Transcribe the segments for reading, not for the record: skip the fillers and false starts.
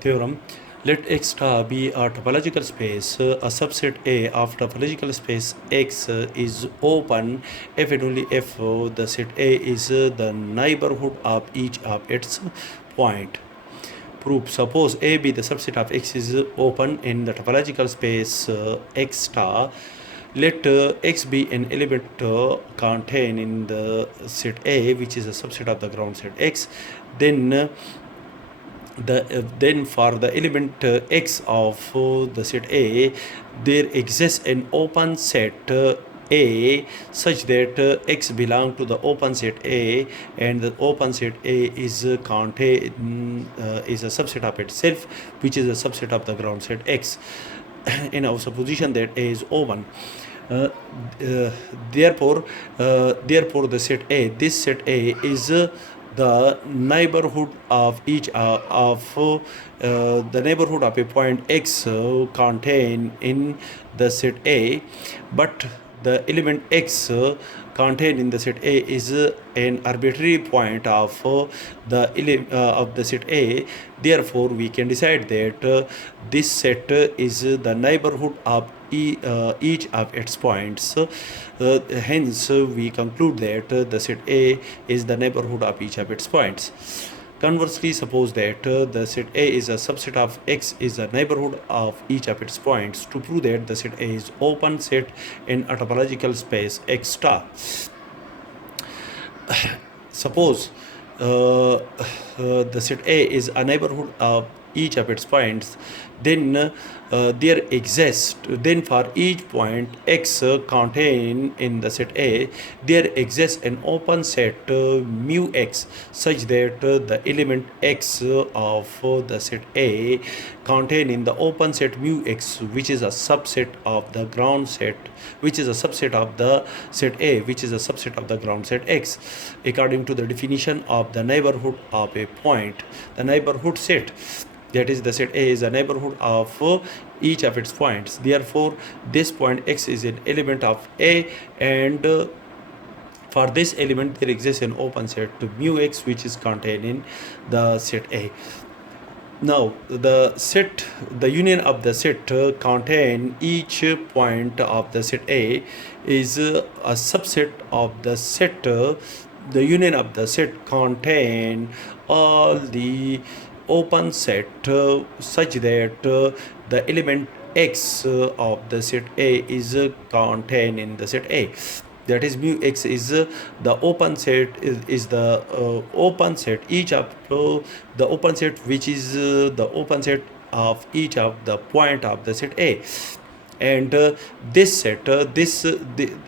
theorem. Let X star be a topological space. A subset A of topological space X is open if and only if the set A is the neighborhood of each of its point. Proof. Suppose A be the subset of X is open in the topological space X star. Let X be an element contained in the set A, which is a subset of the ground set X. Then for the element X of the set A, there exists an open set A such that X belongs to the open set A, and the open set A is contained is a subset of itself, which is a subset of the ground set X. In our supposition that A is open. Therefore, the set A, this set A is the neighborhood of each the neighborhood of a point X contained in the set A, but the element X contained in the set A is an arbitrary point of the set A. Therefore, we can decide that this set is the neighborhood of each of its points. Hence, we conclude that the set A is the neighborhood of each of its points. Conversely, suppose that the set A is a subset of X is a neighborhood of each of its points. To prove that the set A is open set in a topological space X star. Suppose the set A is a neighborhood of each of its points, then for each point X contained in the set A, there exists an open set mu X such that the element X of the set A contained in the open set mu X, which is a subset of the ground set, which is a subset of the set A, which is a subset of the ground set X, according to the definition of the neighborhood of a point. The neighborhood set, that is, the set A is a neighborhood of each of its points. Therefore, this point X is an element of A, and for this element there exists an open set mu X, which is contained in the set A. Now, the union of the set contain each point of the set A is a subset of the set. The union of the set contain all the open set such that the element X of the set A is contained in the set A. That is, mu X is the open set, is the open set, each of the open set, which is the open set of each of the point of the set A. And this set,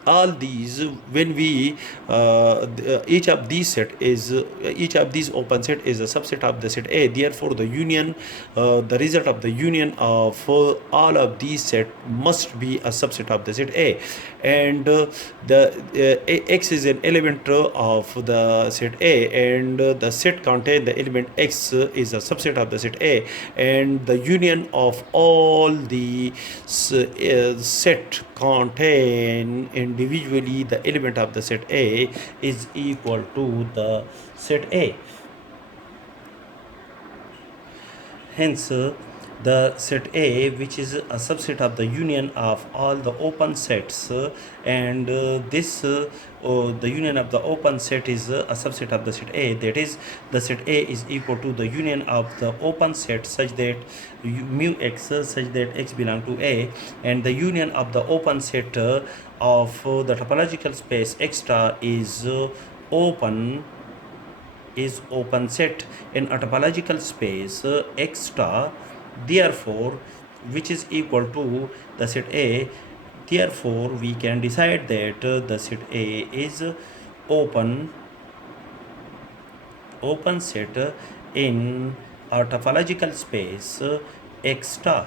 all these, when we each of these open set is a subset of the set A. Therefore, the union, the result of the union of all of these set must be a subset of the set A. And X is an element of the set A, and the set contain the element X is a subset of the set A, and the union of all the set contain individually the element of the set A is equal to the set A. Hence, the set A, which is a subset of the union of all the open sets, and the union of the open set is a subset of the set A. That is, the set A is equal to the union of the open set such that mu X such that X belong to A, and the union of the open set of the topological space X star is open set in a topological space X star. Therefore, which is equal to the set A. Therefore, we can decide that the set A is open set in a topological space X star.